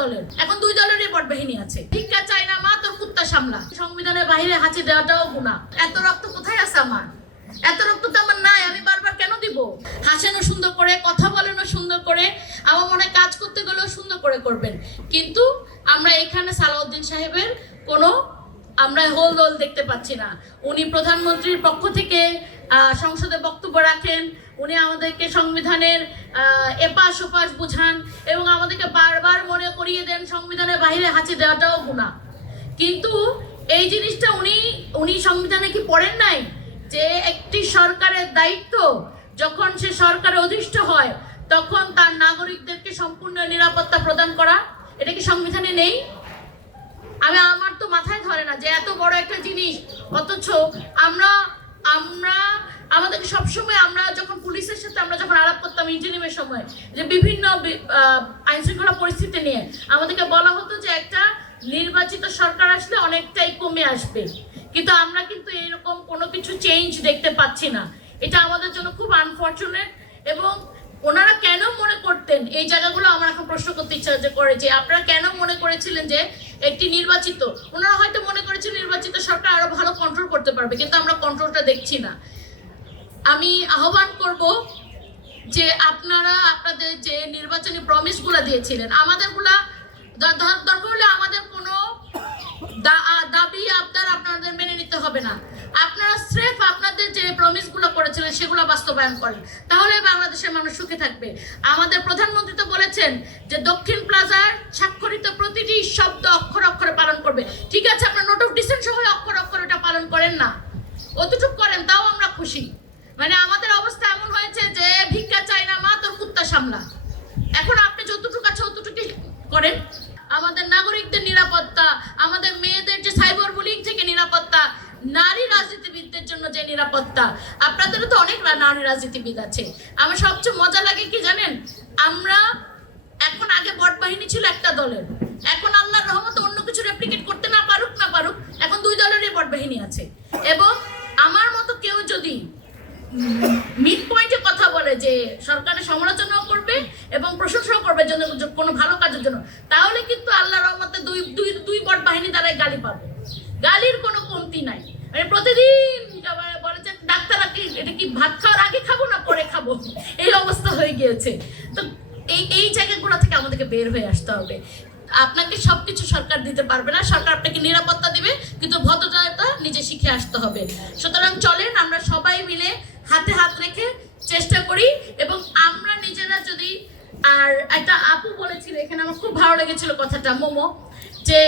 দলের, এখন দুই দলেরই বট বাহিনী আছে। ভিক্ষা চাই না মা, তোর কুত্তা সামলা। সংবিধানের বাইরে হাঁচি দেওয়াটাও গুনাহ। এত রক্ত কোথায় আছে আমার? এত রক্ত তো আমার নাই, আমি বারবার কেন দিব? হাসেনও সুন্দর করে, কথা বলেনও সুন্দর করে, আমার মনে কাজ করতে গেলেও সুন্দর করে করবেন। কিন্তু আমরা এখানে সালাউদ্দিন সাহেবের কোনো আমরা হোল দল দেখতে পাচ্ছি না। উনি প্রধানমন্ত্রীর পক্ষ থেকে সংসদে বক্তব্য রাখেন, উনি আমাদেরকে সংবিধানের এপাশ ওপাশ বুঝান এবং আমাদেরকে বারবার মনে করিয়ে দেন সংবিধানের বাইরে হাঁচি দেওয়াটাও গুনাহ। কিন্তু এই জিনিসটা উনি সংবিধানে কি পড়েন নাই যে একটি সরকারের দায়িত্ব যখন সে সরকারে অধিষ্ঠ হয় তখন তার নাগরিকদেরকে সম্পূর্ণ নিরাপত্তা প্রদান করা? এটা কি সংবিধানে নেই? আমার তো মাথায় ধরে না যে এত বড় একটা জিনিস, অথচ আমাদেরকে সবসময়, আমরা যখন পুলিশের সাথে আমরা যখন আলাপ করতাম ইন্টারিমের সময়, যে বিভিন্ন আইন শৃঙ্খলা পরিস্থিতি নিয়ে আমাদেরকে বলা হতো যে একটা নির্বাচিত সরকার আসলে অনেকটাই কমে আসবে, কিন্তু আমরা কিন্তু এরকম কোনো কিছু চেঞ্জ দেখতে পাচ্ছি না। এটা আমাদের জন্য খুব আনফরচুনেট। এবং ওনারা কেন মনে করতেন, এই জায়গাগুলো আমার এখন প্রশ্ন করতে ইচ্ছা করে যে আপনারা কেন মনে করেছিলেন যে একটি নির্বাচিত, ওনারা হয়তো মনে করেছিলেন নির্বাচিত সরকার আরো ভালো কন্ট্রোল করতে পারবে, কিন্তু আমরা কন্ট্রোলটা দেখছি না। আমি আহ্বান করব যে আপনারা আপনাদের যে নির্বাচনী প্রমিসগুলো দিয়েছিলেন, আমাদেরগুলা দরকার হলে আমাদের কোনো দাবি আবদার আপনাদের মেনে নিতে হবে না। আপনারা স্রেফ আপনাদের যে প্রমিসগুলো করেছিলেন সেগুলো বাস্তবায়ন করেন, তাহলে বাংলাদেশের মানুষ সুখে থাকবে। আমাদের প্রধানমন্ত্রী তো বলেছেন যে দক্ষিণ প্লাজার স্বাক্ষরিত প্রতিটি শব্দ অক্ষরে অক্ষরে পালন করবে। ঠিক আছে, আপনার নোট অফ ডিসেন্ট সহ অক্ষরে অক্ষরে ওটা পালন করেন না, অতটুকু করেন, তাও আমরা খুশি। মানে আমাদের অবস্থা এমন হয়েছে যে ভিক্ষা চাই না মা, তোর কুত্তা সামলা। এখন আপনি যতটুকু আছে অতটুকু করেন। আমাদের নাগরিকদের নিরাপত্তা, আমাদের মেয়েদের যে সাইবার বুলিং থেকে নিরাপত্তা, নারী রাজনীতিবিদদের জন্য যে নিরাপত্তা, আপনাদেরও তো অনেক নারী রাজনীতিবিদ আছে। আমার সবচেয়ে মজা লাগে কি জানেন, আমরা এখন আগে বট বাহিনী ছিল একটা দলের, এখন আল্লাহর রহমতে অন্য কিছু রেপ্লিকেট করতে না পারুক এখন দুই দলেরই বট বাহিনী আছে। এবং আমার মতো কেউ যদি মিড পয়েন্টে কথা বলে যে সরকারের সমালোচনাও করবে এবং প্রশংসাও করবে জন্য কোনো ভালো কাজের জন্য, তাহলে কিন্তু আল্লাহর রহমতে দুই বট বাহিনী দ্বারাই গালি পাবে। গালির কোনো কমতি নাই। মানে প্রতিদিন বলে যে ডাক্তাররা কি এটা কি ভাত খাওয়ার আগে খাবো না পরে খাবো, এই অবস্থা হয়ে গিয়েছে। তো এই জায়গাগুলো থেকে আমাদেরকে বের হয়ে আসতে হবে। আপনাকে সবকিছু সরকার দিতে পারবে না, সরকার আপনাকে নিরাপত্তা দিবে, কিন্তু ভদ্রতা নিজে শিখে আসতে হবে। সুতরাং চলেন আমরা সবাই মিলে হাতে হাত রেখে চেষ্টা করি। এবং আমরা নিজেরা যদি, আর একটা আপু বলেছিল এখানে, আমার খুব ভালো লেগেছিল কথাটা, মোমো, যে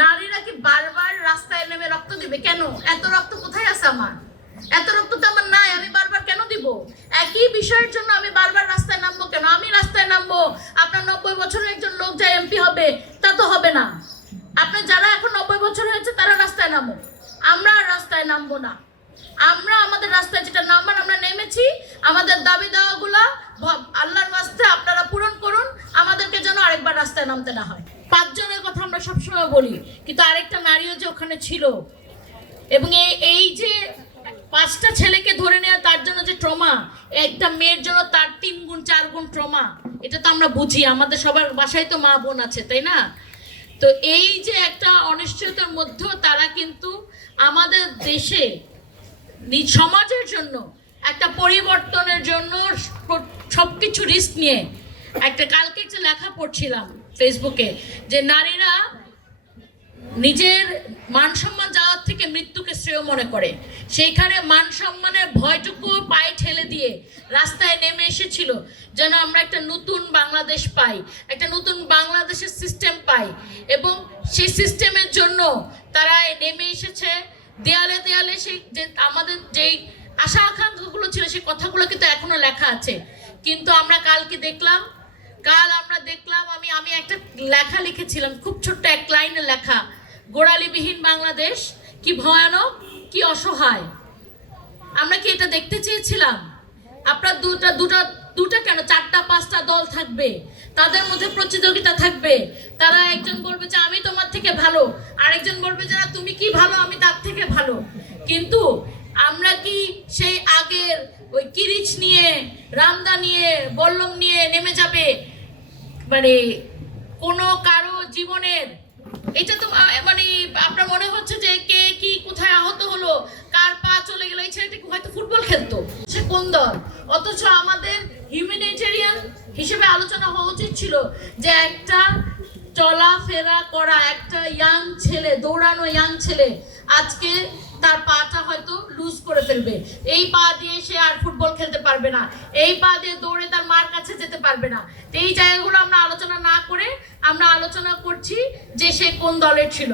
নারীরা কি বারবার রাস্তায় নেমে রক্ত দিবে? কেন? এত রক্ত কোথায় আছে আমার? এত রক্ত তো আমার নাই, আমি বারবার কেন দিব? একই বিষয়ের জন্য আমি বারবার রাস্তায় নামবো কেন? আমি রাস্তায় নামবো, আপনার 90 বছরের একজন লোক যা এমপি হবে তা তো হবে না। আপনার যারা এখন 90 বছর হয়েছে তারা রাস্তায় নামো, আমরা আর রাস্তায় নামবো না। আমরা আমাদের রাস্তায় যেটা নামবার আমরা নেমেছি, আমাদের দাবি দাওয়াগুলা আল্লাহর ওয়াস্তে আপনারা পূরণ করুন, আমাদেরকে যেন আরেকবার রাস্তায় নামতে না হয়। 5 জনের কথা আমরা সবসময় বলি, কিন্তু আরেকটা নারীও যে ওখানে ছিল, এবং এই যে 5টা ছেলেকে ধরে নেওয়া, তার জন্য যে ট্রমা, একটা মেয়ের জন্য তার 3 গুণ 4 গুণ ট্রমা, এটা তো আমরা বুঝি। আমাদের সবার বাসায় তো মা বোন আছে, তাই না? তো এই যে একটা অনিশ্চয়তার মধ্যেও তারা কিন্তু আমাদের দেশে সমাজের জন্য, একটা পরিবর্তনের জন্য সবকিছু রিস্ক নিয়ে, কালকে একটা লেখা পড়ছিলাম ফেসবুকে, যে নারীরা নিজের মান সম্মান যাওয়ার থেকে মৃত্যুকে শ্রেয় মনে করে, সেইখানে মান সম্মানের ভয়টুকু পায়ে ঠেলে দিয়ে রাস্তায় নেমে এসেছিল যেন আমরা একটা নতুন বাংলাদেশ পাই, একটা নতুন বাংলাদেশের সিস্টেম পাই। এবং সেই সিস্টেমের জন্য তারা নেমে এসেছে দেয়ালে দেয়ালে। সেই যে আমাদের যেই আশা আকাঙ্ক্ষাগুলো ছিল সেই কথাগুলো কিন্তু এখনো লেখা আছে। কিন্তু আমরা কালকে দেখলাম, আমি একটা লেখা লিখেছিলাম, খুব ছোট্ট 1 লাইনের লেখা, গোড়ালিবিহীন বাংলাদেশ কি ভয়ানক, কি অসহায়। আমরা কি এটা দেখতে চেয়েছিলাম? আপনার দুটা কেন 4টা 5টা দল থাকবে, তাদের মধ্যে প্রতিযোগিতা থাকবে। তারা একজন বলবে যে আমি তোমার থেকে ভালো, আরেকজন বলবে যে না তুমি কি ভালো, আমি তার থেকে ভালো। কিন্তু আমরা কি সেই আগের ওই কিরিচ নিয়ে, রামদা নিয়ে, বল্লম নিয়ে নেমে যাবে? মানে কোনো কার জীবনের। এটা তো মানে আপনার মনে হচ্ছে যে কে কি কোথায় আহত হলো, কার পা চলে গেল, এই ছেলেটি হয়তো ফুটবল খেলতো, সে কোন দল? অথচ আমাদের হিউম্যানিটেরিয়ান হিসেবে আলোচনা হওয়া উচিত ছিল যে একটা চলাফেরা করা একটা ইয়াং ছেলে, দৌড়ানো ইয়াং ছেলে আজকে তার পাটা হয়তো লুজ করে ফেলবে, এই পা দিয়ে সে আর ফুটবল খেলতে পারবে না, এই পা দিয়ে দৌড়ে তার মার কাছে যেতে পারবে না। এই জায়গাগুলো আমরা আলোচনা না করে আমরা আলোচনা করছি যে সে কোন দলের ছিল।